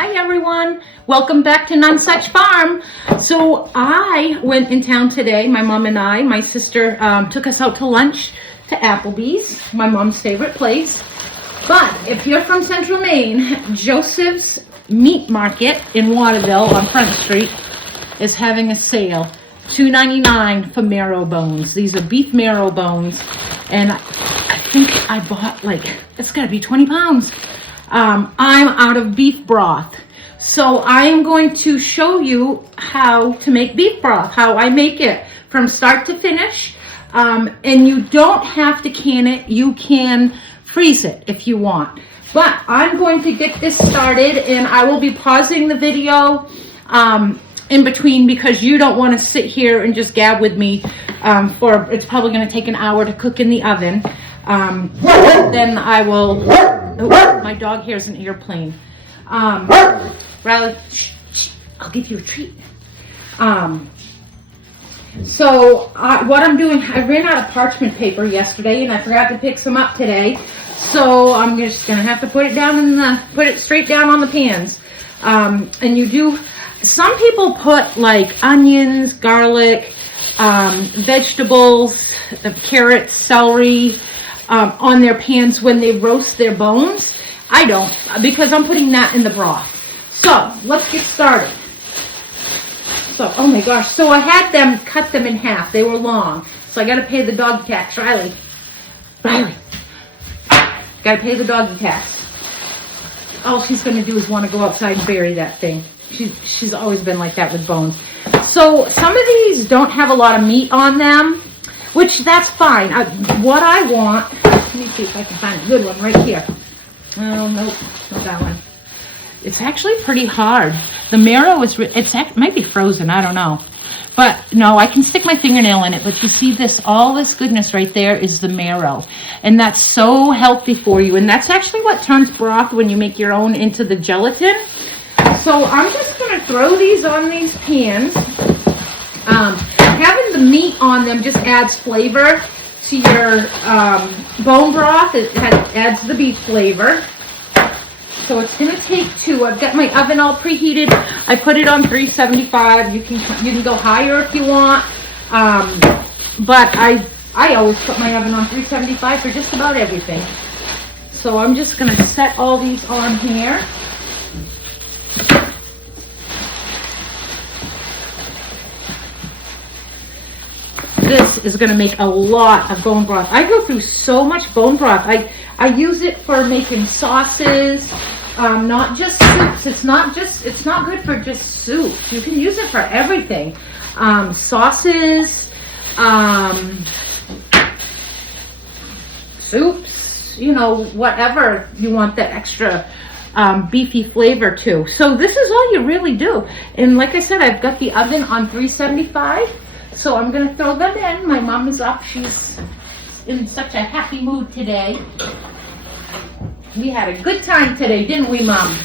Hi everyone, welcome back to None Such Farm. So I went in town today, my mom and I, my sister took us out to lunch to Applebee's, my mom's favorite place. But if you're from Central Maine, Joseph's Meat Market in Waterville on Front Street is having a sale. $2.99 for marrow bones. These are beef marrow bones. And I think I bought it's gotta be 20 pounds. I'm out of beef broth. So I am going to show you how to make beef broth, how I make it from start to finish. And you don't have to can it. You can freeze it if you want. But I'm going to get this started, and I will be pausing the video in between because you don't want to sit here and just gab with me it's probably going to take an hour to cook in the oven. Then I will, oh, my dog hears an airplane. Riley, shh, I'll give you a treat. So what I'm doing, I ran out of parchment paper yesterday and I forgot to pick some up today. So I'm just going to have to put it straight down on the pans. And some people put like onions, garlic, vegetables, carrots, celery, on their pans when they roast their bones. I don't, because I'm putting that in the broth. So let's get started. So, oh my gosh, so I had them cut them in half. They were long. So I got to pay the doggy tax. Riley, got to pay the doggy tax. All she's going to do is want to go outside and bury that thing. She's always been like that with bones. So some of these don't have a lot of meat on them, which that's fine. What I want, let me see if I can find a good one right here. Oh, nope, not that one. It's actually pretty hard. The marrow it might be frozen, I don't know. But no, I can stick my fingernail in it, but you see all this goodness right there is the marrow. And that's so healthy for you. And that's actually what turns broth when you make your own into the gelatin. So I'm just going to throw these on these pans. Having the meat on them just adds flavor to your bone broth. It adds the beef flavor. So it's going to take two. I've got my oven all preheated. I put it on 375. You can go higher if you want. But I always put my oven on 375 for just about everything. So I'm just going to set all these on here. This is going to make a lot of bone broth. I go through so much bone broth. I use it for making sauces, not just soups. It's not good for just soups. You can use it for everything. Sauces, soups, whatever you want that extra beefy flavor to. So this is all you really do. And like I said, I've got the oven on 375. So I'm going to throw them in. My mom is up. She's in such a happy mood today. We had a good time today, didn't we, Mom?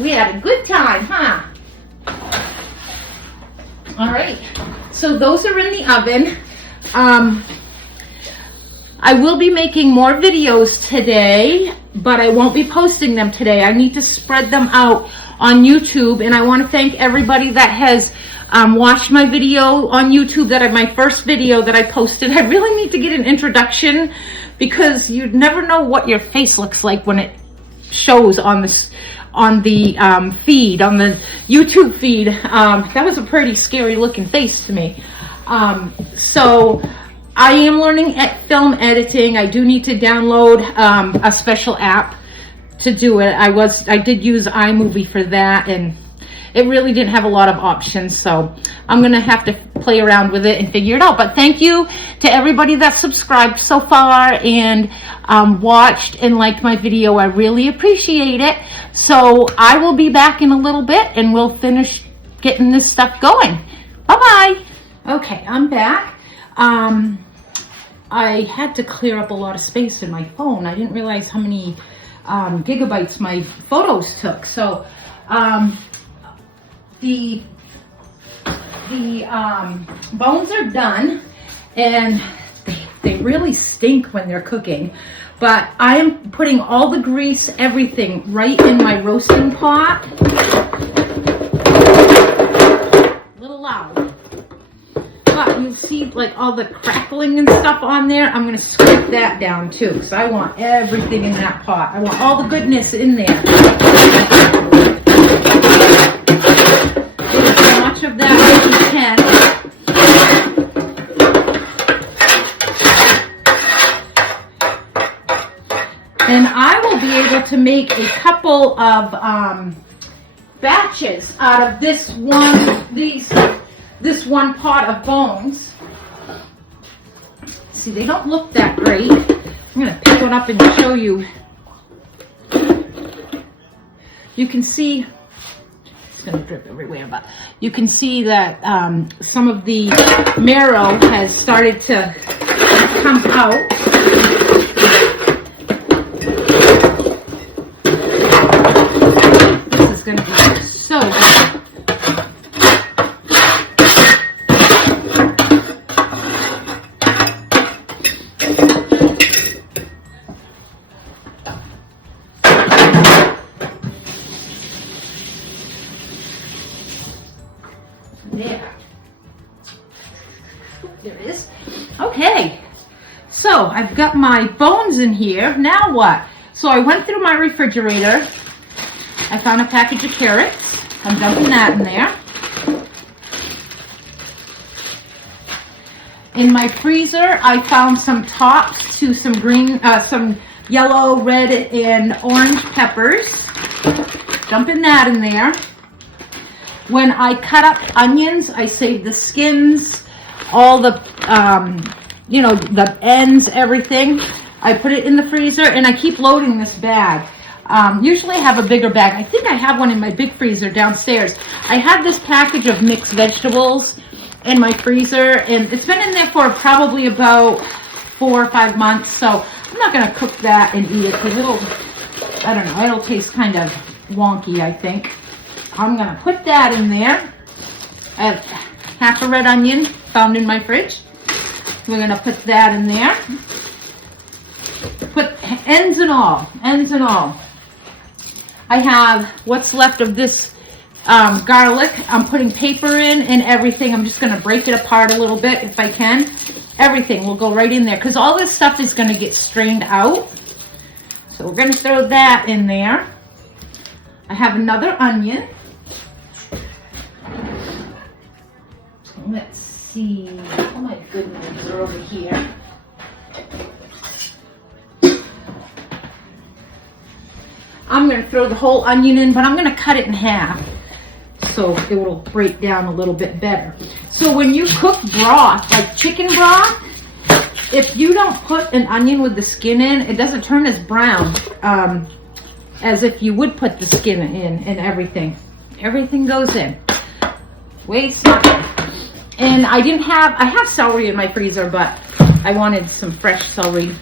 We had a good time, huh? All right. So those are in the oven. I will be making more videos today, but I won't be posting them today. I need to spread them out on YouTube, and I want to thank everybody that has watched my video on YouTube, my first video that I posted. I really need to get an introduction because you never know what your face looks like when it shows on the feed, on the YouTube feed. That was a pretty scary looking face to me. So I am learning film editing. I do need to download a special app to do it. I did use iMovie for that, and it really didn't have a lot of options, so I'm going to have to play around with it and figure it out. But thank you to everybody that subscribed so far and watched and liked my video. I really appreciate it. So I will be back in a little bit and we'll finish getting this stuff going. Bye-bye. Okay, I'm back. I had to clear up a lot of space in my phone. I didn't realize how many gigabytes my photos took. So the bones are done, and they really stink when they're cooking. But I'm putting all the grease, everything, right in my roasting pot. A little loud. But you'll see like all the crackling and stuff on there. I'm going to scrape that down too, because I want everything in that pot. I want all the goodness in there. Get as much of that as you can. And I will be able to make a couple of batches out of this one pot of bones. See, they don't look that great. I'm going to pick one up and show you. You can see, it's going to drip everywhere, but you can see that some of the marrow has started to come out. This is going to be so good. There it is. Okay, so I've got my bones in here. Now what? So I went through my refrigerator. I found a package of carrots. I'm dumping that in there. In my freezer, I found some tops to some green, some yellow, red, and orange peppers. Dumping that in there. When I cut up onions, I save the skins, all the, you know, the ends, everything. I put it in the freezer and I keep loading this bag. Usually I have a bigger bag. I think I have one in my big freezer downstairs. I have this package of mixed vegetables in my freezer and it's been in there for probably about 4 or 5 months. So I'm not going to cook that and eat it because it'll, I don't know, it'll taste kind of wonky, I think. I'm going to put that in there. I have half a red onion found in my fridge. We're going to put that in there. Put ends and all. I have what's left of this garlic. I'm putting paper in and everything. I'm just going to break it apart a little bit if I can. Everything will go right in there because all this stuff is going to get strained out. So we're going to throw that in there. I have another onion. Let's see. Oh my goodness, they're over here. I'm going to throw the whole onion in, but I'm going to cut it in half so it will break down a little bit better. So when you cook broth, like chicken broth, if you don't put an onion with the skin in, it doesn't turn as brown as if you would put the skin in and everything. Everything goes in. Waste nothing. And I have celery in my freezer, but I wanted some fresh celery.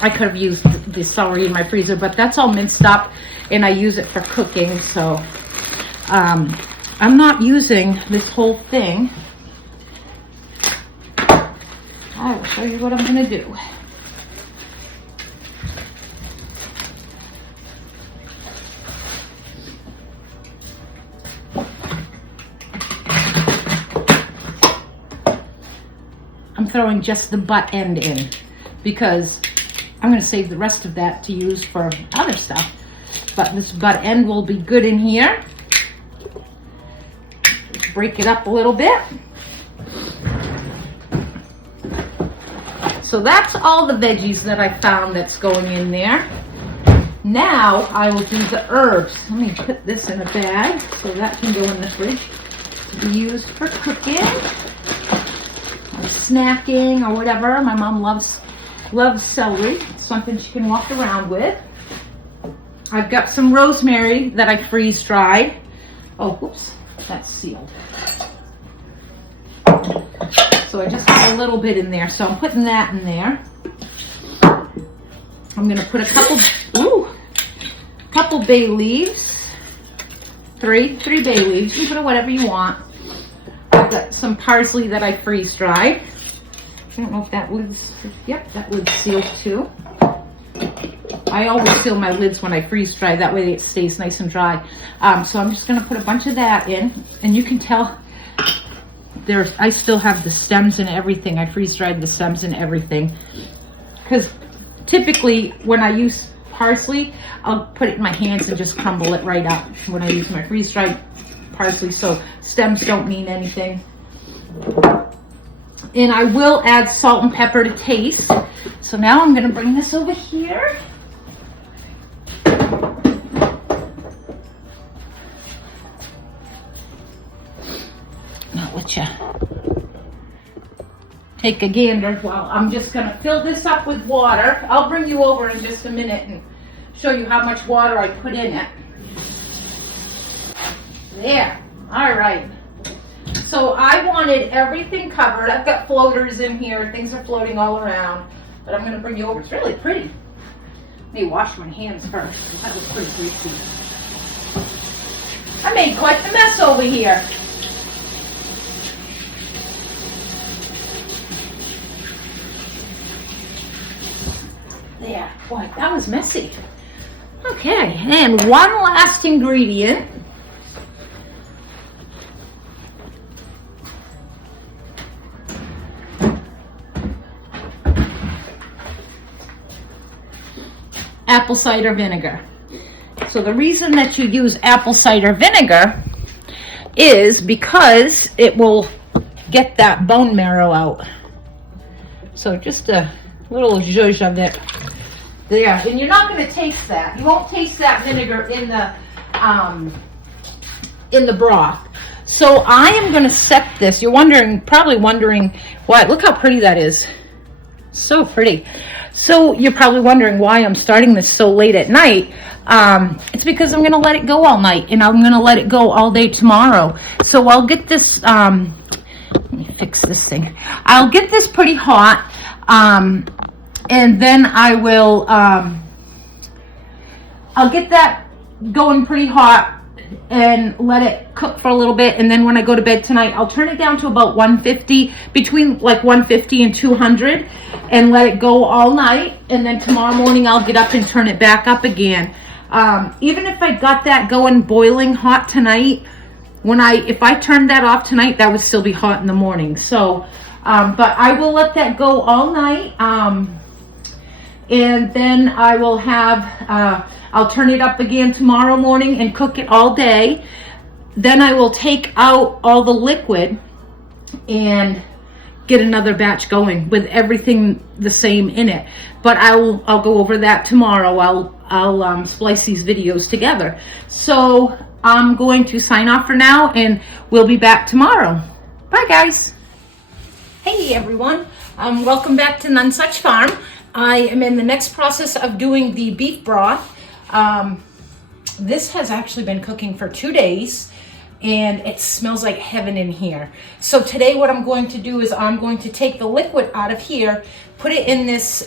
I could have used the celery in my freezer, but that's all minced up and I use it for cooking. So I'm not using this whole thing. I will show you what I'm going to do. I'm throwing just the butt end in because I'm going to save the rest of that to use for other stuff. But this butt end will be good in here. Just break it up a little bit. So that's all the veggies that I found that's going in there. Now I will do the herbs. Let me put this in a bag so that can go in the fridge to be used for cooking or snacking or whatever. My mom loves celery. It's something she can walk around with. I've got some rosemary that I freeze dried. Oh, whoops, that's sealed. So I just have a little bit in there. So I'm putting that in there. I'm going to put a couple bay leaves. Three bay leaves. You can put whatever you want. I've got some parsley that I freeze dried. I don't know if that was, yep, that was sealed too. I always seal my lids when I freeze dry. That way it stays nice and dry. So I'm just going to put a bunch of that in. And you can tell I still have the stems and everything. I freeze dried the stems and everything. Because typically when I use parsley, I'll put it in my hands and just crumble it right up when I use my freeze dried parsley. So stems don't mean anything. And I will add salt and pepper to taste. So now I'm going to bring this over here. Now let you take a gander. Well, I'm just going to fill this up with water. I'll bring you over in just a minute and show you how much water I put in it. There. All right. So I wanted everything covered. I've got floaters in here. Things are floating all around. But I'm going to bring you over. It's really pretty. Let me wash my hands first. That was pretty greasy. I made quite the mess over here. There. Boy, that was messy. Okay. And one last ingredient. Apple cider vinegar. So the reason that you use apple cider vinegar is because it will get that bone marrow out. So just a little zhuzh of it there. And you're not going to taste that. You won't taste that vinegar in the broth. So I am going to set this. You're probably wondering why. Look how pretty that is. So pretty. So you're probably wondering why I'm starting this so late at night. It's because I'm going to let it go all night, and I'm going to let it go all day tomorrow. So I'll get this, let me fix this thing. I'll get this pretty hot, and then I will, I'll get that going pretty hot and let it cook for a little bit, and then when I go to bed tonight, I'll turn it down to about 150, between like 150 and 200, and let it go all night, and then tomorrow morning I'll get up and turn it back up again. Even if I got that going boiling hot tonight, if I turned that off tonight, that would still be hot in the morning. So, but I will let that go all night, and then I will have, I'll turn it up again tomorrow morning and cook it all day. Then I will take out all the liquid and get another batch going with everything the same in it. But I'll go over that tomorrow. I'll splice these videos together. So I'm going to sign off for now, and we'll be back tomorrow. Bye, guys. Hey, everyone. Welcome back to None Such Farm. I am in the next process of doing the beef broth. This has actually been cooking for 2 days, and it smells like heaven in here. So today what I'm going to do is I'm going to take the liquid out of here, put it in this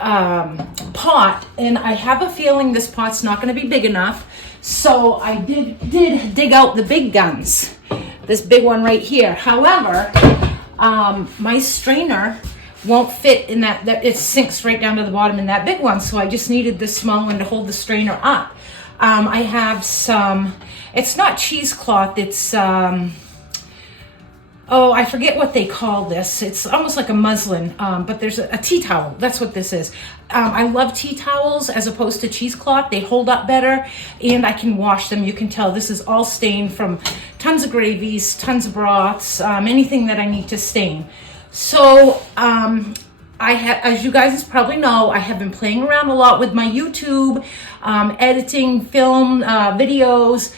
pot, and I have a feeling this pot's not going to be big enough. So I did dig out the big guns, this big one right here. However, my strainer won't fit in that it sinks right down to the bottom in that big one, so I just needed this small one to hold the strainer up. I have some, it's not cheesecloth, it's oh, I forget what they call this. It's almost like a muslin, but there's a tea towel. That's what this is. I love tea towels as opposed to cheesecloth. They hold up better, and I can wash them. You can tell this is all stained from tons of gravies, tons of broths, anything that I need to stain. So as you guys probably know, I have been playing around a lot with my YouTube, editing film videos.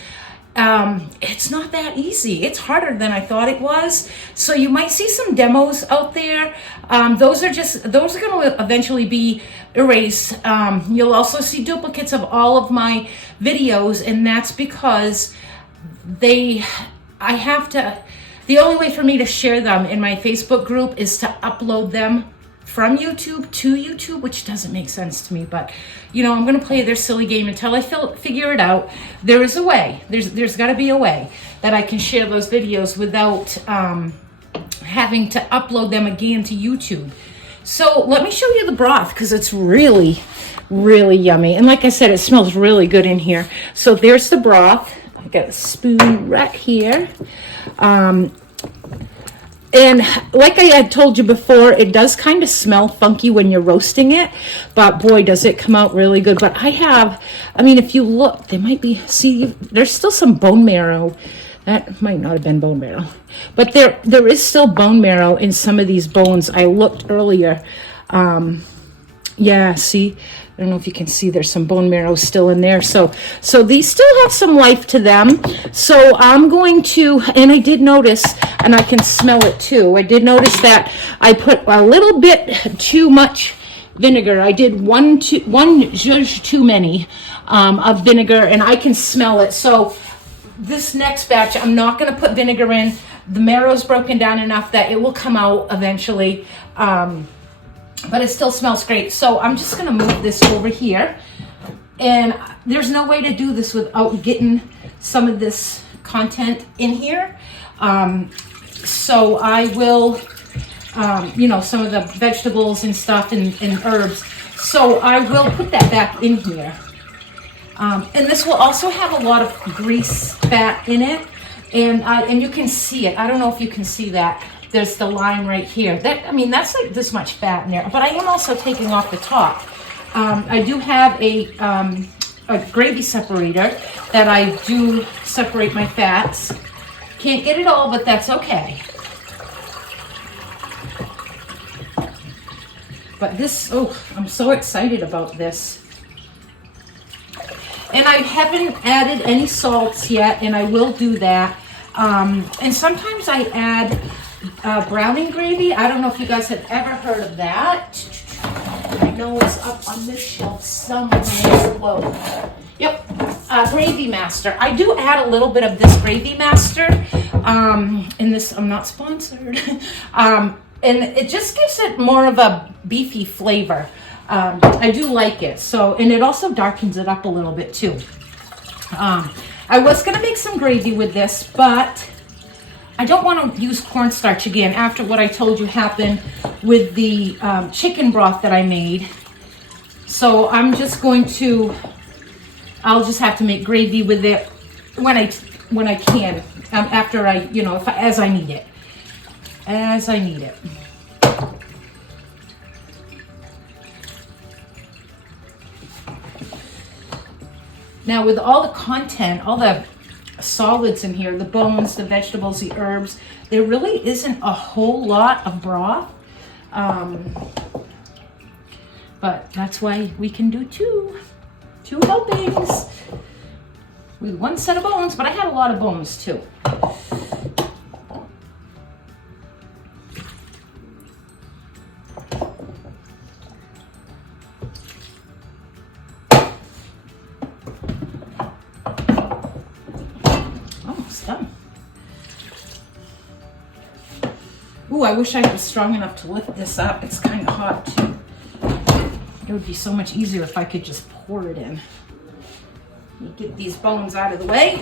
It's not that easy. It's harder than I thought it was. So you might see some demos out there. Those are going to eventually be erased. You'll also see duplicates of all of my videos, and that's because the only way for me to share them in my Facebook group is to upload them from YouTube to YouTube, which doesn't make sense to me, but I'm going to play their silly game until I figure it out. There is a way. There's got to be a way that I can share those videos without having to upload them again to YouTube. So let me show you the broth because it's really, really yummy. And like I said, it smells really good in here. So there's the broth. I got a spoon right here. And like I had told you before, it does kind of smell funky when you're roasting it, but boy, does it come out really good. But I mean, if you look, there might be, see, there's still some bone marrow. That might not have been bone marrow, but there is still bone marrow in some of these bones. I looked earlier. Yeah, see, I don't know if you can see, there's some bone marrow still in there. So these still have some life to them. So I'm going to, and I did notice, and I can smell it too. I did notice that I put a little bit too much vinegar. I did one zhuzh too many of vinegar, and I can smell it. So this next batch, I'm not going to put vinegar in. The marrow's broken down enough that it will come out eventually. But it still smells great. So I'm just gonna move this over here. And there's no way to do this without getting some of this content in here. So I will, you know, some of the vegetables and stuff and herbs. So I will put that back in here. And this will also have a lot of grease fat in it. And you can see it. I don't know if you can see that. There's the line right here. I mean, that's like this much fat in there. But I am also taking off the top. I do have a gravy separator that I do separate my fats. Can't get it all, but that's okay. But this, oh, I'm so excited about this. And I haven't added any salts yet, and I will do that. And sometimes I add browning gravy. I don't know if you guys have ever heard of that. I know it's up on this shelf somewhere. Whoa. Yep, Gravy Master. I do add a little bit of this Gravy Master. In this, I'm not sponsored. And it just gives it more of a beefy flavor. I do like it. So, and it also darkens it up a little bit too. I was going to make some gravy with this, but I don't want to use cornstarch again after what I told you happened with the chicken broth that I made. So I'm just going to, I'll just have to make gravy with it when I can, after I, you know, as I need it. As I need it. Now with all the content, all the solids in here, the bones, the vegetables, the herbs, there really isn't a whole lot of broth. But that's why we can do two helpings with one set of bones, but I had a lot of bones too. Ooh, I wish I was strong enough to lift this up. It's kind of hot too. It would be so much easier if I could just pour it in. Let me get these bones out of the way.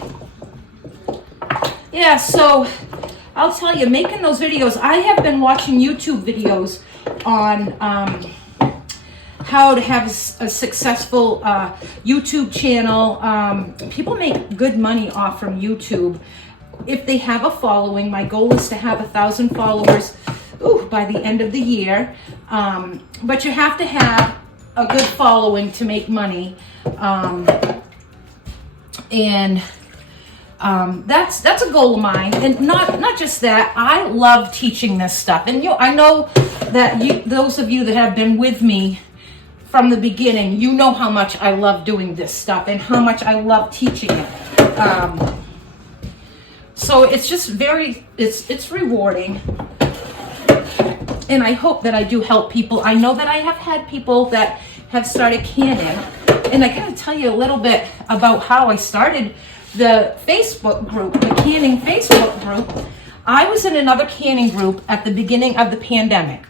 Yeah, so I'll tell you, making those videos, I have been watching YouTube videos on how to have a successful YouTube channel. People make good money off from YouTube if they have a following. My goal is to have 1,000 followers by the end of the year. But you have to have a good following to make money. That's a goal of mine. And not just that, I love teaching this stuff. And I know that those of you that have been with me from the beginning, you know how much I love doing this stuff and how much I love teaching it. So it's just it's rewarding. And I hope that I do help people. I know that I have had people that have started canning. And I gotta tell you a little bit about how I started the Facebook group, the canning Facebook group. I was in another canning group at the beginning of the pandemic.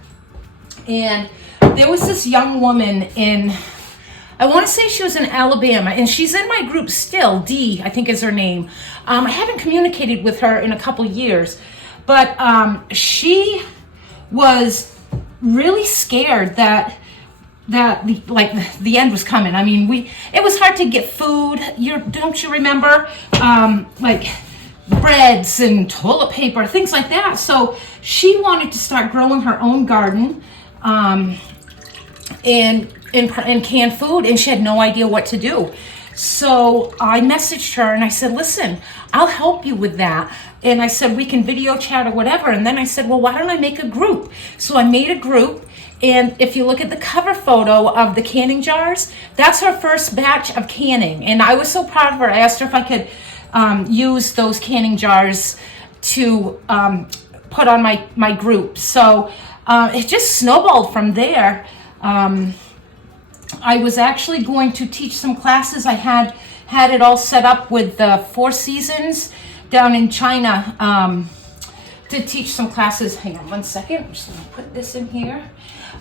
And there was this young woman I want to say she was in Alabama, and she's in my group still. Dee, I think is her name. I haven't communicated with her in a couple years, but she was really scared that the end was coming. I mean, it was hard to get food. Don't you remember? Like breads and toilet paper, things like that. So she wanted to start growing her own garden, and canned food, and she had no idea what to do. So I messaged her and I said, listen, I'll help you with that. And I said, we can video chat or whatever. And then I said, well, why don't I make a group? So I made a group. And if you look at the cover photo of the canning jars, that's her first batch of canning. And I was so proud of her. I asked her if I could use those canning jars to put on my group. So it just snowballed from there. I was actually going to teach some classes. I had it all set up with the Four Seasons down in China to teach some classes. Hang on one second. I'm just going to put this in here.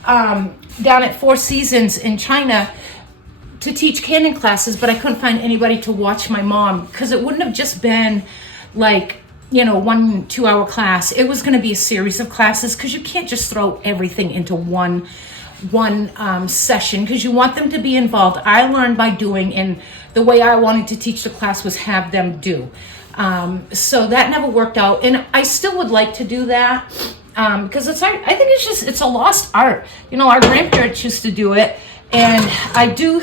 Down at Four Seasons in China to teach canning classes, but I couldn't find anybody to watch my mom because it wouldn't have just been like, 1-2 hour class. It was going to be a series of classes because you can't just throw everything into one session because you want them to be involved. I learned by doing, and the way I wanted to teach the class was have them do. So that never worked out, and I still would like to do that because I think it's a lost art. Our grandparents used to do it, and I do.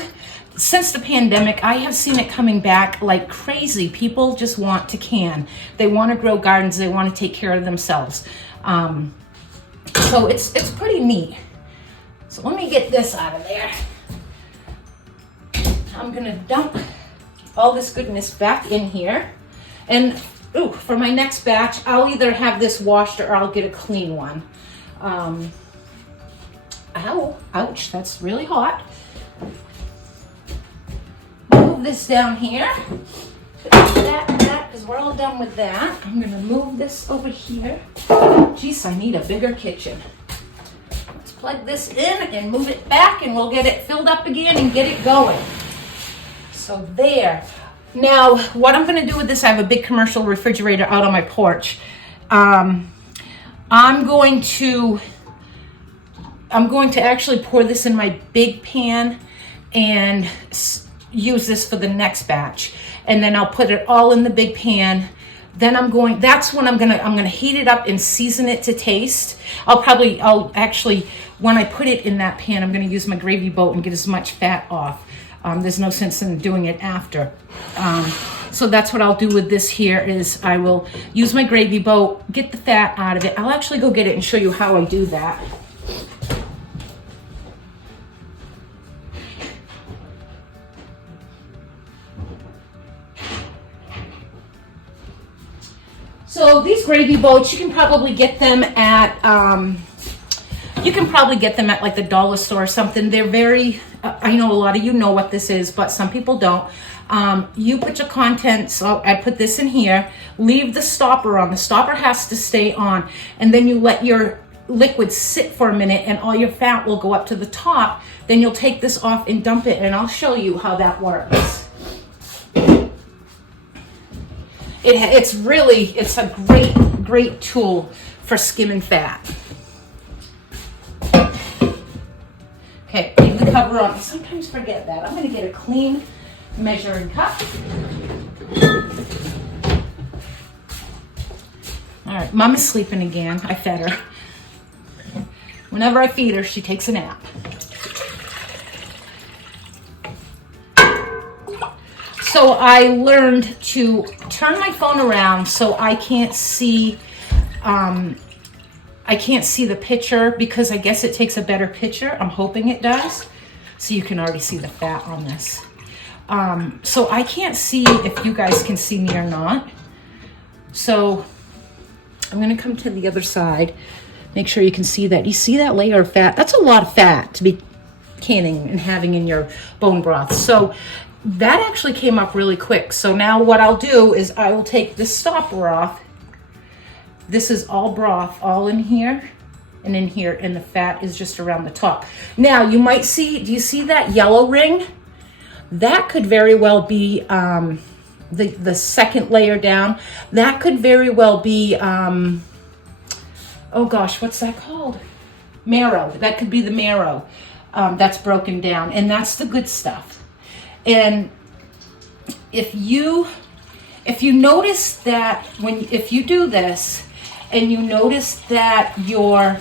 Since the pandemic, I have seen it coming back like crazy. People just want to can. They want to grow gardens. They want to take care of themselves. So it's pretty neat. So let me get this out of there. I'm gonna dump all this goodness back in here. And for my next batch, I'll either have this washed or I'll get a clean one. Ow, ouch, that's really hot. Move this down here. Put that, because we're all done with that. I'm gonna move this over here. Geez, I need a bigger kitchen. Plug this in and move it back, and we'll get it filled up again and get it going. So there. Now, what I'm going to do with this, I have a big commercial refrigerator out on my porch. I'm going to actually pour this in my big pan and use this for the next batch. And then I'll put it all in the big pan. Then that's when I'm gonna heat it up and season it to taste. I'll actually, when I put it in that pan, I'm gonna use my gravy boat and get as much fat off. There's no sense in doing it after. So that's what I'll do with this here is I will use my gravy boat, get the fat out of it. I'll actually go get it and show you how I do that. So these gravy boats, you can probably get them at like the dollar store or something. They're very, I know a lot of you know what this is, but some people don't. You put your contents, so I put this in here, leave the stopper on. The stopper has to stay on, and then you let your liquid sit for a minute and all your fat will go up to the top. Then you'll take this off and dump it, and I'll show you how that works. It's a great tool for skimming fat. Okay, leave the cover on. I sometimes forget that. I'm going to get a clean measuring cup. All right, Mom is sleeping again. I fed her. Whenever I feed her, she takes a nap. So I learned to turn my phone around so I can't see the picture because I guess it takes a better picture. I'm hoping it does. So you can already see the fat on this. So I can't see if you guys can see me or not. So I'm gonna come to the other side. Make sure you can see that. You see that layer of fat? That's a lot of fat to be canning and having in your bone broth. So that actually came up really quick. So now what I'll do is I will take this stopper off. This is all broth, all in here and in here, and the fat is just around the top. Now you might see, do you see that yellow ring? That could very well be the second layer down. That could very well be, oh gosh, what's that called? marrow. That could be the marrow that's broken down, and that's the good stuff. And if you notice that if you do this and you notice that your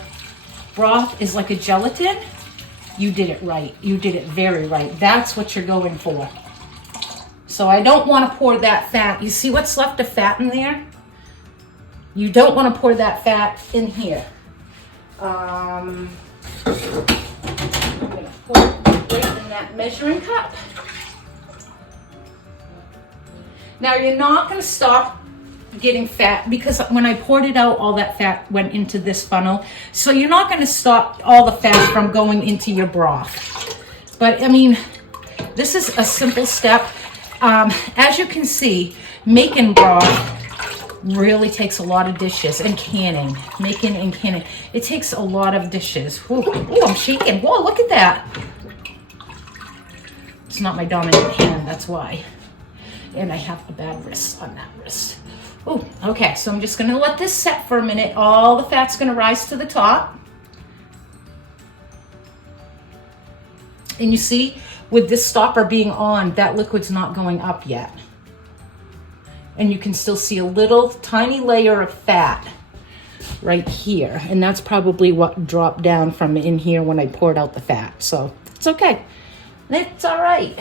broth is like a gelatin, you did it right. You did it very right. That's what you're going for. So I don't want to pour that fat. You see what's left of fat in there? You don't want to pour that fat in here. I'm going to pour it right in that measuring cup. Now you're not going to stop getting fat, because when I poured it out, all that fat went into this funnel. So you're not going to stop all the fat from going into your broth. But I mean, this is a simple step. As you can see, making broth really takes a lot of dishes, and canning. Making and canning. It takes a lot of dishes. Ooh, I'm shaking. Whoa, look at that. It's not my dominant hand, that's why. And I have a bad wrist on that wrist. Oh, okay, so I'm just gonna let this set for a minute. All the fat's gonna rise to the top. And you see, with this stopper being on, that liquid's not going up yet. And you can still see a little tiny layer of fat right here. And that's probably what dropped down from in here when I poured out the fat. So it's okay. It's all right.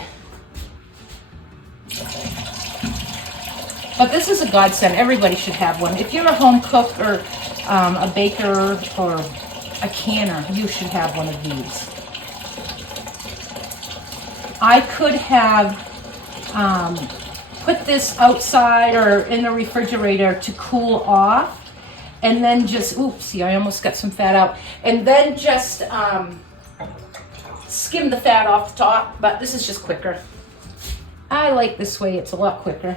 But this is a godsend. Everybody should have one. If you're a home cook or a baker or a canner, you should have one of these. I could have put this outside or in the refrigerator to cool off, and then just, oops, see, I almost got some fat out, and then just skim the fat off the top, but this is just quicker. I like this way, it's a lot quicker.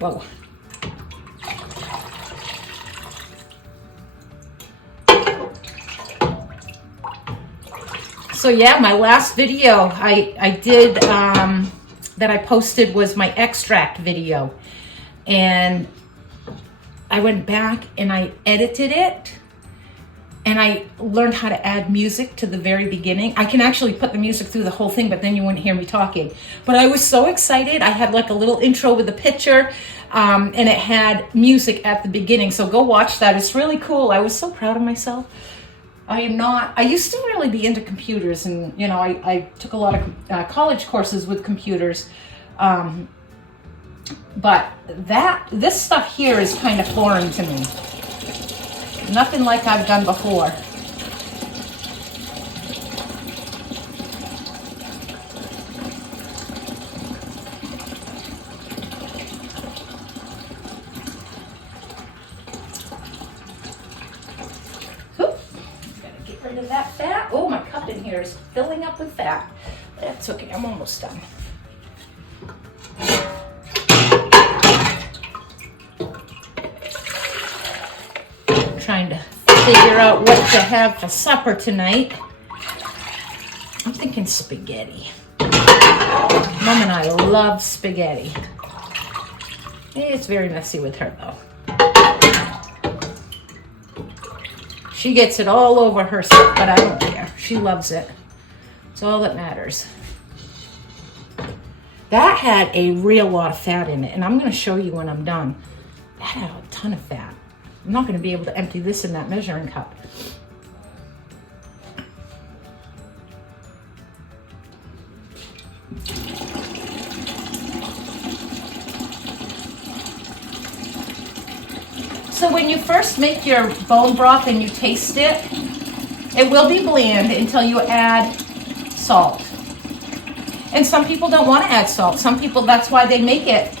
Whoa. So yeah, my last video I did that I posted was my extract video, and I went back and I edited it, and I learned how to add music to the very beginning. I can actually put the music through the whole thing, but then you wouldn't hear me talking. But I was so excited. I had like a little intro with a picture, and it had music at the beginning. So go watch that. It's really cool. I was so proud of myself. I used to really be into computers, and you know, I took a lot of college courses with computers. But this stuff here is kind of foreign to me. Nothing like I've done before. Rid of that fat. Oh, my cup in here is filling up with fat. That's okay, I'm almost done. I'm trying to figure out what to have for supper tonight. I'm thinking spaghetti. Mom and I love spaghetti. It's very messy with her though. She gets it all over herself, but I don't care. She loves it. It's all that matters. That had a real lot of fat in it, and I'm going to show you when I'm done. That had a ton of fat. I'm not going to be able to empty this in that measuring cup. So when you first make your bone broth and you taste it, it will be bland until you add salt. And some people don't want to add salt. Some people, that's why they make it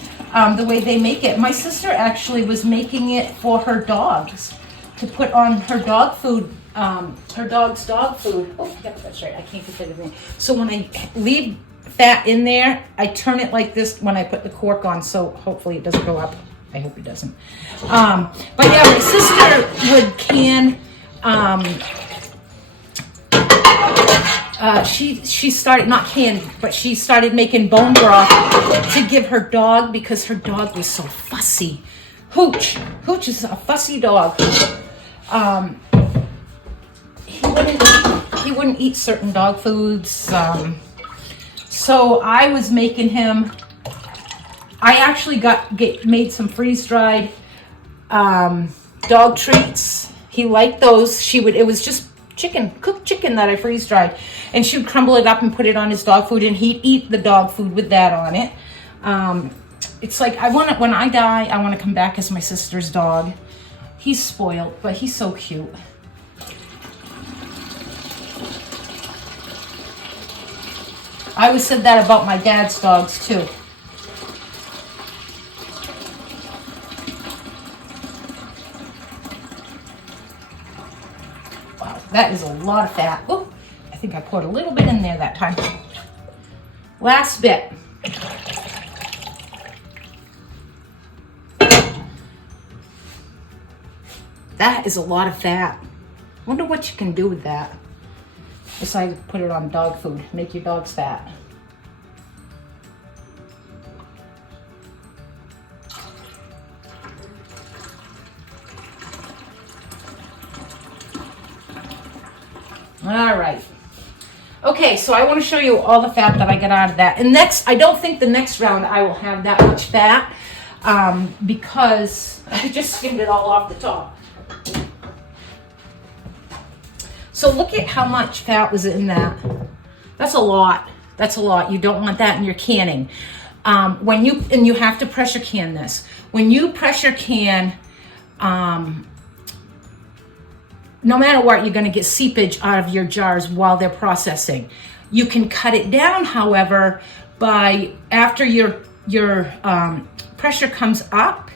the way they make it. My sister actually was making it for her dogs to put on her dog food, her dog's dog food. Oh, yep, that's right. I can't get everything. So when I leave fat in there, I turn it like this when I put the cork on, so hopefully it doesn't go up. I hope it doesn't. But yeah, my sister would can she started, not candy, but she started making bone broth to give her dog because her dog was so fussy. Hooch is a fussy dog. He wouldn't eat certain dog foods. So I was making him. I actually made some freeze-dried dog treats. He liked those. It was just cooked chicken that I freeze-dried, and she would crumble it up and put it on his dog food, and he'd eat the dog food with that on it. It's like when I die, I want to come back as my sister's dog. He's spoiled, but he's so cute. I always said that about my dad's dogs too. Wow, that is a lot of fat. Oh, I think I poured a little bit in there that time. Last bit. That is a lot of fat. Wonder what you can do with that. Besides put it on dog food, make your dogs fat. All right. Okay, so I want to show you all the fat that I got out of that. And I don't think the next round I will have that much fat because I just skimmed it all off the top. So look at how much fat was in that. That's a lot. That's a lot. You don't want that in your canning. You have to pressure can this. When you pressure can, no matter what, you're going to get seepage out of your jars while they're processing. You can cut it down, however, by after your pressure comes up,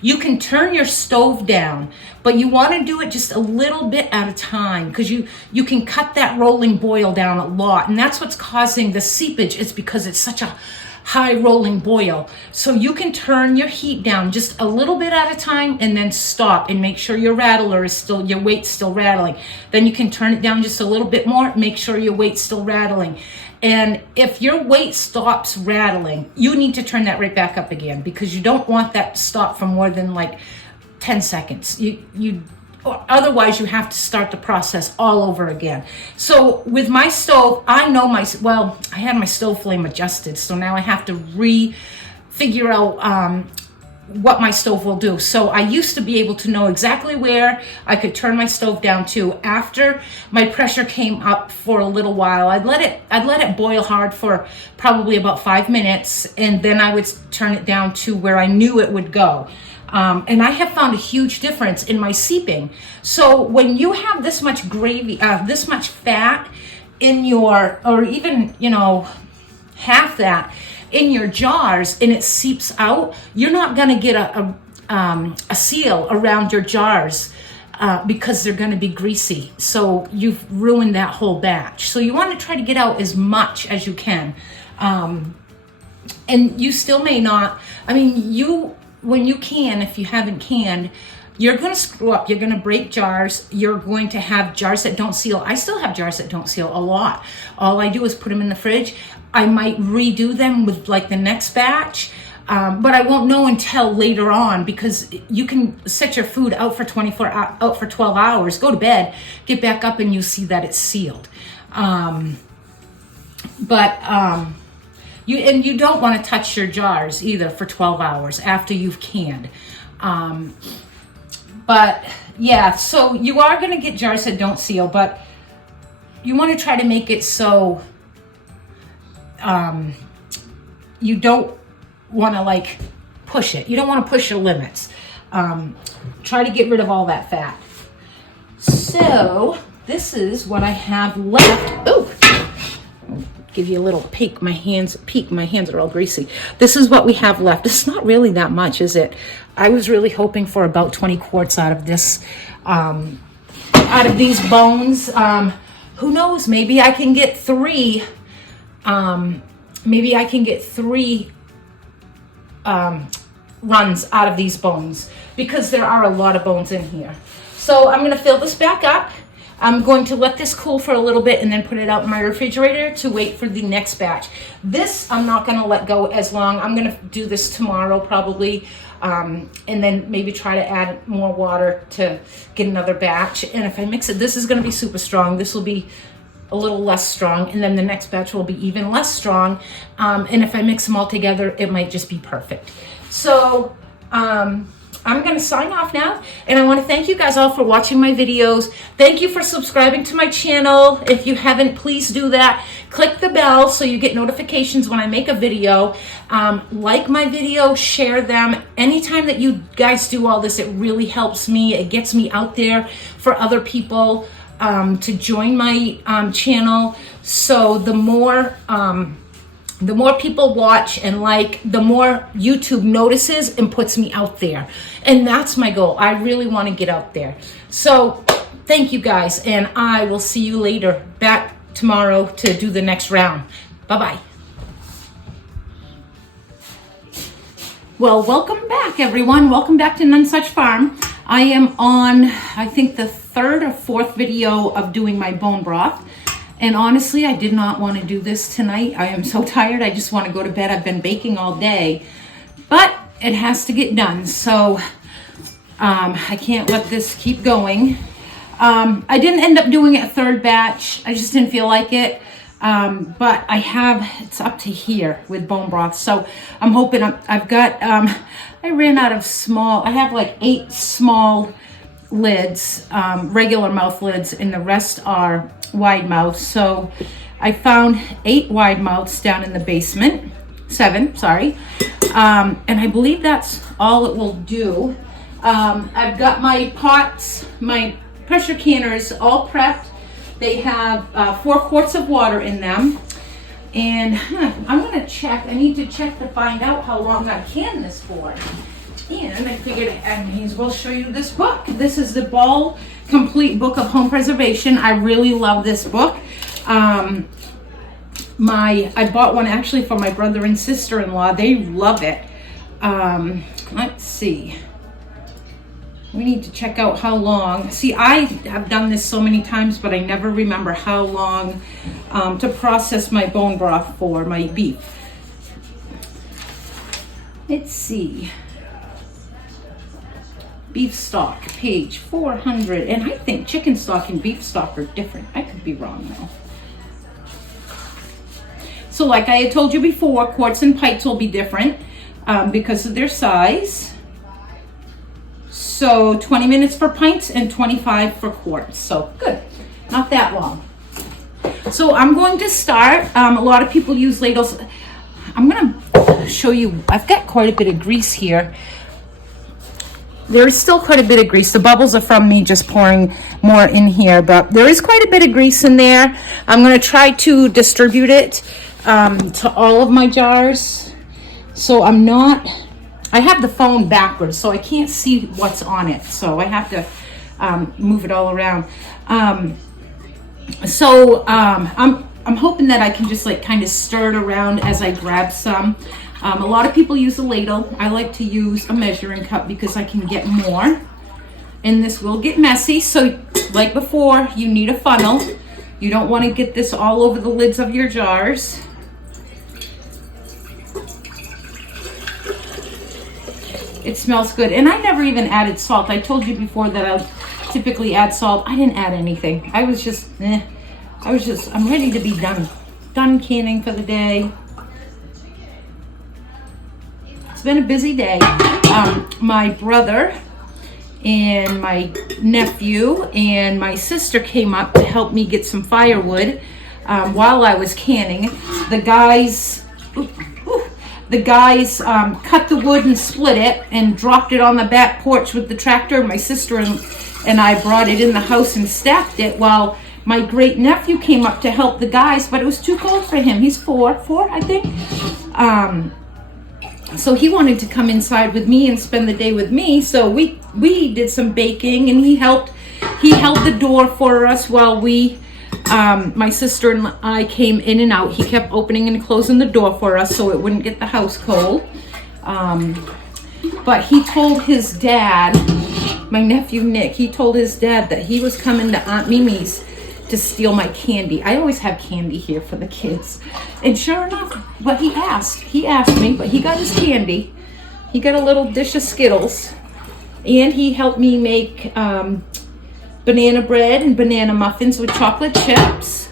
you can turn your stove down, but you want to do it just a little bit at a time because you can cut that rolling boil down a lot, and that's what's causing the seepage. It's because it's such a high rolling boil. So you can turn your heat down just a little bit at a time and then stop and make sure your your weight's still rattling. Then you can turn it down just a little bit more, make sure your weight's still rattling. And if your weight stops rattling, you need to turn that right back up again because you don't want that to stop for more than like 10 seconds. Otherwise you have to start the process all over again. So with my stove, I had my stove flame adjusted, so now I have to figure out what my stove will do. So I used to be able to know exactly where I could turn my stove down to after my pressure came up for a little while. I'd let it boil hard for probably about 5 minutes, and then I would turn it down to where I knew it would go. And I have found a huge difference in my seeping. So when you have this much gravy, this much fat in or even, half that in your jars and it seeps out, you're not going to get a seal around your jars because they're going to be greasy. So you've ruined that whole batch. So you want to try to get out as much as you can. And you still may not, when you can, if you haven't canned, you're going to screw up. You're going to break jars. You're going to have jars that don't seal. I still have jars that don't seal a lot. All I do is put them in the fridge. I might redo them with like the next batch, but I won't know until later on because you can set your food out for 12 hours, go to bed, get back up, and you see that it's sealed. You don't want to touch your jars either for 12 hours after you've canned. But yeah, so you are going to get jars that don't seal, but you want to try to make it so you don't want to like push it. You don't want to push your limits. Try to get rid of all that fat. So this is what I have left. Oh, give you a little peek. My hands are all greasy. This is what we have left. It's not really that much, is it? I was really hoping for about 20 quarts out of this, out of these bones. Who knows? Maybe I can get three. Maybe I can get three runs out of these bones because there are a lot of bones in here. So I'm going to fill this back up. I'm going to let this cool for a little bit and then put it out in my refrigerator to wait for the next batch. This I'm not going to let go as long. I'm going to do this tomorrow probably, and then maybe try to add more water to get another batch. And if I mix it, this is going to be super strong. This will be a little less strong, and then the next batch will be even less strong. And if I mix them all together, it might just be perfect. So I'm going to sign off now, and I want to thank you guys all for watching my videos. Thank you for subscribing to my channel. If you haven't, please do that. Click the bell so you get notifications when I make a video. Like my video, share them. Anytime that you guys do all this, it really helps me. It gets me out there for other people to join my channel. So the more people watch and like, the more YouTube notices and puts me out there. And that's my goal. I really want to get out there. So thank you guys, and I will see you later, back tomorrow to do the next round. Bye-bye. Well, welcome back, everyone. Welcome back to None Such Farm. I am on, I think, the third or fourth video of doing my bone broth. And honestly, I did not want to do this tonight. I am so tired. I just want to go to bed. I've been baking all day, but it has to get done. So I can't let this keep going. I didn't end up doing a third batch. I just didn't feel like it. But I have, it's up to here with bone broth. So I'm hoping I've got, I ran out of small, I have like 8 small lids, regular mouth lids, and the rest are wide mouths. So I found 8 wide mouths down in the basement, 7, sorry. And I believe that's all it will do. I've got my pots, my pressure canners all prepped. They have 4 quarts of water in them. And I'm gonna check, I need to check to find out how long I can this for. And I figured I may as well show you this book. This is the Ball Complete Book of Home Preservation. I really love this book. I bought one actually for my brother and sister-in-law. They love it. Let's see. We need to check out how long. See, I have done this so many times, but I never remember how long to process my bone broth for my beef. Let's see. Beef stock, page 400. And I think chicken stock and beef stock are different. I could be wrong though. So like I had told you before, quarts and pints will be different because of their size. So 20 minutes for pints and 25 for quarts. So good, not that long. So I'm going to start. A lot of people use ladles. I'm gonna show you, I've got quite a bit of grease here. There is still quite a bit of grease. The bubbles are from me just pouring more in here, but there is quite a bit of grease in there. I'm going to try to distribute it to all of my jars. So I have the phone backwards, so I can't see what's on it. So I have to move it all around. I'm hoping that I can just like kind of stir it around as I grab some. A lot of people use a ladle. I like to use a measuring cup because I can get more. And this will get messy. So like before, you need a funnel. You don't want to get this all over the lids of your jars. It smells good. And I never even added salt. I told you before that I typically add salt. I didn't add anything. I'm ready to be done. Done canning for the day. Been a busy day. My brother and my nephew and my sister came up to help me get some firewood while I was canning. The guys cut the wood and split it and dropped it on the back porch with the tractor. My sister and I brought it in the house and stacked it while my great nephew came up to help the guys, but it was too cold for him. He's four, I think. So he wanted to come inside with me and spend the day with me. So we did some baking, and he held the door for us while my sister and I came in and out. He kept opening and closing the door for us so it wouldn't get the house cold. But he told his dad my nephew Nick, he told his dad that he was coming to Aunt Mimi's to steal my candy. I always have candy here for the kids. And sure enough, but he asked me, but he got his candy. He got a little dish of Skittles. And he helped me make banana bread and banana muffins with chocolate chips.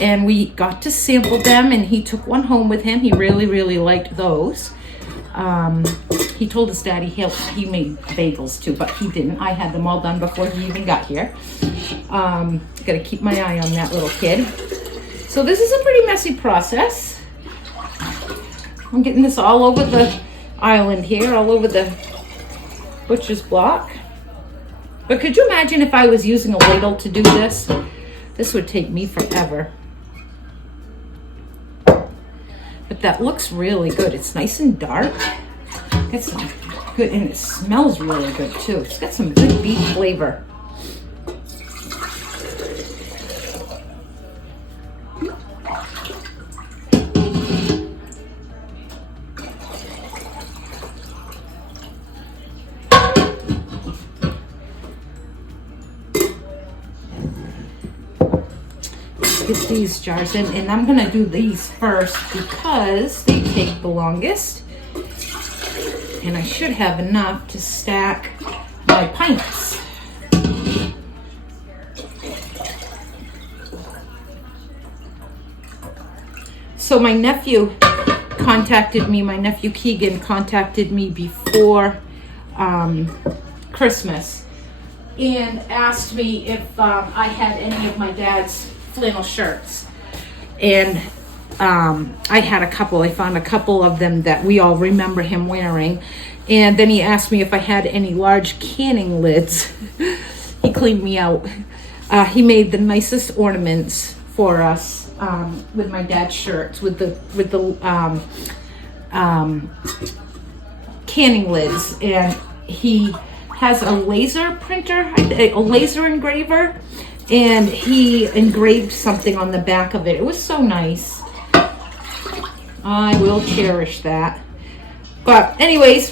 And we got to sample them, and he took one home with him. He really, really liked those. He told his dad he made bagels too, but he didn't. I had them all done before he even got here. Gotta keep my eye on that little kid. So this is a pretty messy process. I'm getting this all over the island here, all over the butcher's block. But could you imagine if I was using a ladle to do this? This would take me forever. But that looks really good. It's nice and dark. It's good, and it smells really good too. It's got some good beef flavor. Get these jars in, and I'm gonna do these first because they take the longest, and I should have enough to stack my pints. So my nephew Keegan contacted me before Christmas and asked me if I had any of my dad's flannel shirts, and I had a couple. I found a couple of them that we all remember him wearing, and then he asked me if I had any large canning lids. He cleaned me out. He made the nicest ornaments for us with my dad's shirts with the canning lids, and he has a laser printer, a laser engraver, and he engraved something on the back of it. It was so nice. I will cherish that. But anyways,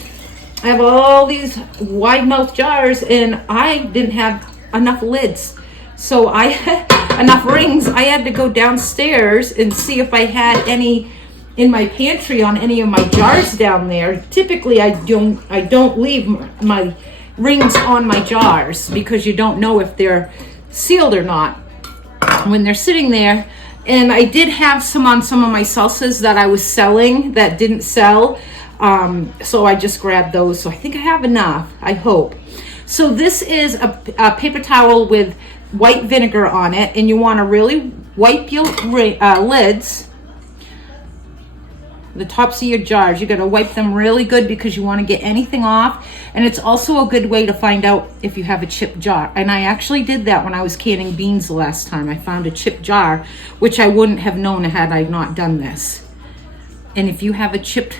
I have all these wide mouth jars, and I didn't have enough lids. So I had enough rings. I had to go downstairs and see if I had any in my pantry on any of my jars down there. Typically I don't leave my rings on my jars because you don't know if they're sealed or not when they're sitting there. And I did have some on some of my salsas that I was selling that didn't sell, so I just grabbed those. So I think I have enough, I hope. So this is a paper towel with white vinegar on it, and you want to really wipe your lids, the tops of your jars. You got to wipe them really good because you want to get anything off. And it's also a good way to find out if you have a chipped jar. And I actually did that when I was canning beans the last time. I found a chipped jar, which I wouldn't have known had I not done this. And if you have a chipped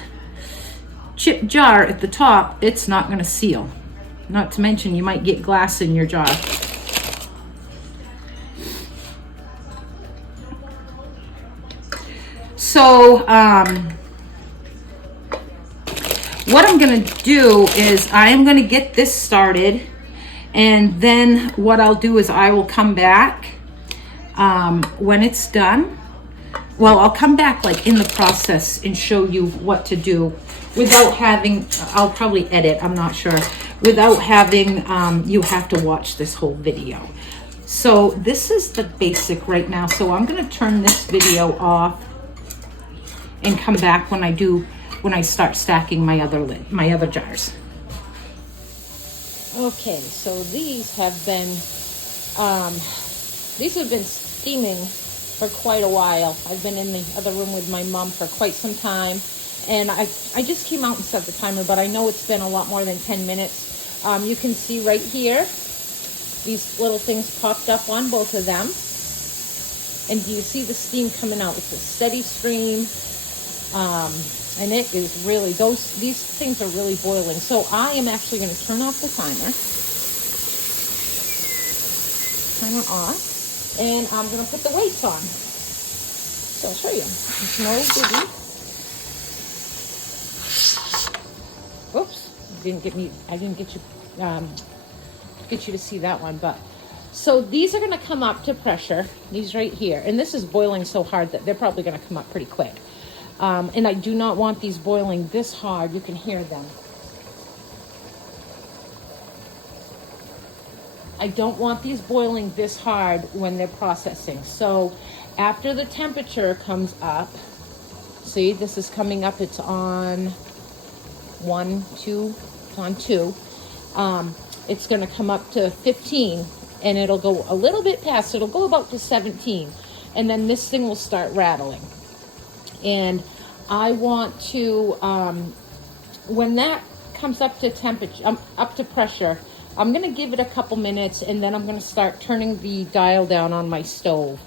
jar at the top, it's not going to seal. Not to mention you might get glass in your jar. So what I'm going to do is I am going to get this started, and then what I'll do is I will come back when it's done. Well, I'll come back like in the process and show you what to do without having, I'll probably edit, I'm not sure, without having you have to watch this whole video. So this is the basic right now. So I'm going to turn this video off and come back when I start stacking my other jars. Okay, so these have been steaming for quite a while. I've been in the other room with my mom for quite some time, and I just came out and set the timer, but I know it's been a lot more than 10 minutes. You can see right here, these little things popped up on both of them, and do you see the steam coming out? It's a steady stream. And it is really, these things are really boiling. So I am actually going to turn off the timer. Timer off. And I'm going to put the weights on. So I'll show you. There's no biggie. Oops. I didn't get you get you to see that one, but so these are going to come up to pressure, these right here, and this is boiling so hard that they're probably going to come up pretty quick. And I do not want these boiling this hard. You can hear them. I don't want these boiling this hard when they're processing. So after the temperature comes up, see, this is coming up, it's on 1, 2, it's on 2. It's going to come up to 15, and it'll go a little bit past, it'll go about to 17, and then this thing will start rattling. And I want to, when that comes up to temperature, up to pressure, I'm going to give it a couple minutes, and then I'm going to start turning the dial down on my stove.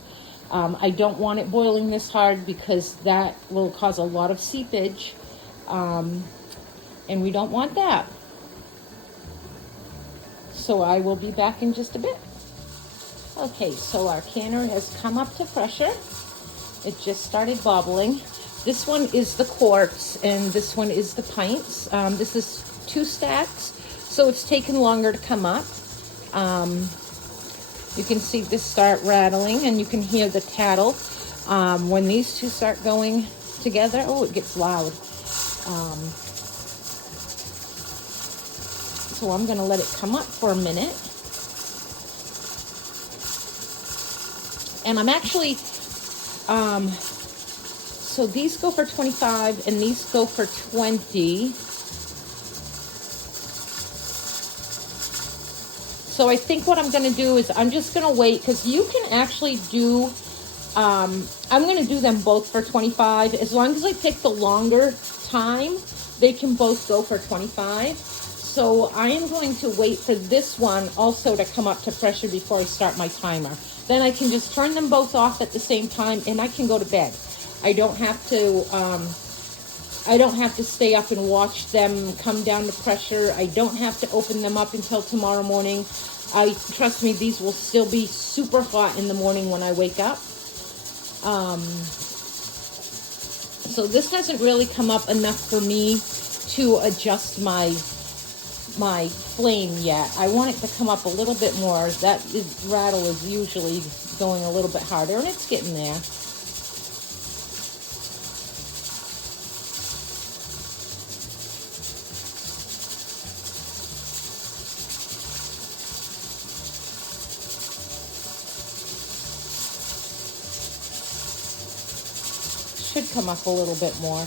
I don't want it boiling this hard because that will cause a lot of seepage, and we don't want that. So I will be back in just a bit. Okay, so our canner has come up to pressure. It just started bubbling. This one is the quarts, and this one is the pints. This is 2 stacks, so it's taken longer to come up. You can see this start rattling, and you can hear the tattle. When these two start going together, oh, it gets loud. So I'm going to let it come up for a minute. And I'm actually, so these go for 25 and these go for 20. So I think what I'm going to do is I'm just going to wait, because you can actually do, I'm going to do them both for 25. As long as I pick the longer time, they can both go for 25. So I am going to wait for this one also to come up to pressure before I start my timer. Then I can just turn them both off at the same time, and I can go to bed. I don't have to stay up and watch them come down to pressure. I don't have to open them up until tomorrow morning. Trust me, these will still be super hot in the morning when I wake up. So this hasn't really come up enough for me to adjust my flame yet. I want it to come up a little bit more. That rattle is usually going a little bit harder, and it's getting there. Should come up a little bit more.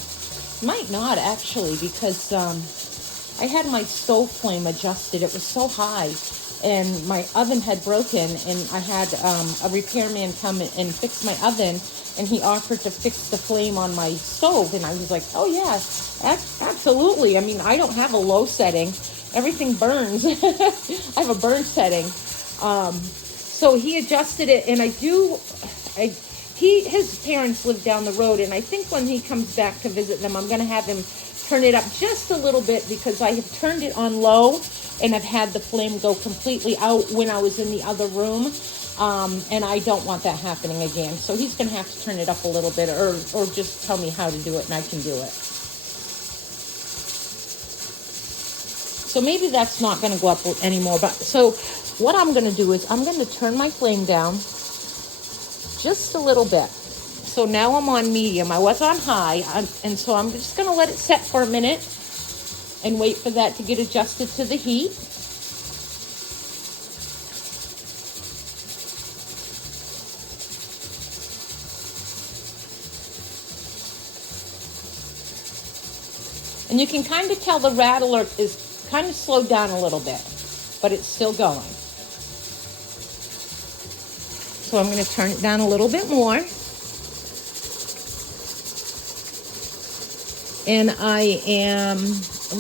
Might not actually, because I had my stove flame adjusted. It was so high, and my oven had broken, and I had a repairman come and fix my oven, and he offered to fix the flame on my stove, and I was like, oh yeah, absolutely. I mean, I don't have a low setting. Everything burns. I have a burn setting. So he adjusted it, and his parents live down the road, and I think when he comes back to visit them, I'm going to have him turn it up just a little bit, because I have turned it on low and I've had the flame go completely out when I was in the other room, and I don't want that happening again. So he's going to have to turn it up a little bit, or just tell me how to do it, and I can do it. So maybe that's not going to go up anymore. But so what I'm going to do is I'm going to turn my flame down just a little bit. So now I'm on medium. I was on high, and so I'm just going to let it set for a minute and wait for that to get adjusted to the heat. And you can kind of tell the rattler is kind of slowed down a little bit, but it's still going. So I'm going to turn it down a little bit more. And I am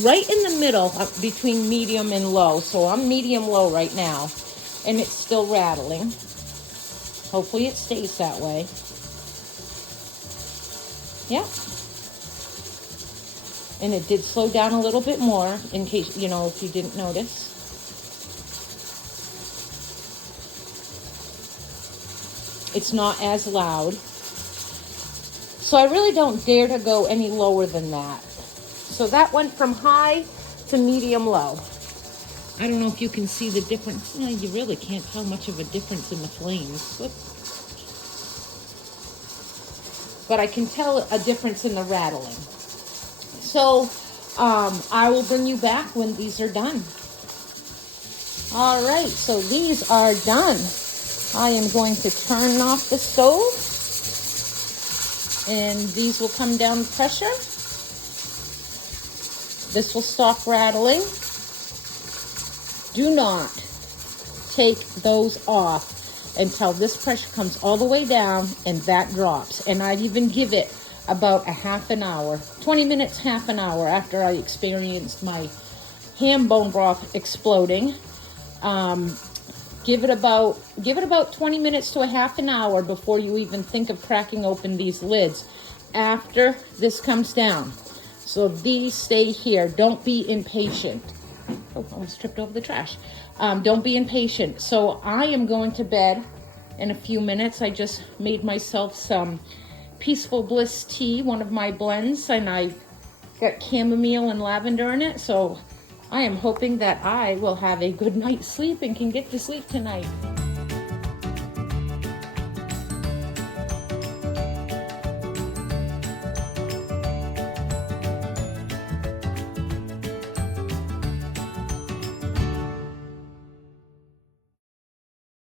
right in the middle between medium and low. So I'm medium-low right now, and it's still rattling. Hopefully it stays that way. Yep. And it did slow down a little bit more, in case, if you didn't notice. It's not as loud. So I really don't dare to go any lower than that. So that went from high to medium low. I don't know if you can see the difference. No, you really can't tell much of a difference in the flames. Whoop. But I can tell a difference in the rattling. So I will bring you back when these are done. All right, so these are done. I am going to turn off the stove, and these will come down to pressure. This will stop rattling. Do not take those off until this pressure comes all the way down and that drops. And I'd even give it about a half an hour, 20 minutes, half an hour after I experienced my ham bone broth exploding. Give it about 20 minutes to a half an hour before you even think of cracking open these lids after this comes down. So these stay here. Don't be impatient. Oh, almost tripped over the trash. Don't be impatient. So I am going to bed in a few minutes. I just made myself some Peaceful Bliss tea, one of my blends, and I got chamomile and lavender in it. So I am hoping that I will have a good night's sleep and can get to sleep tonight.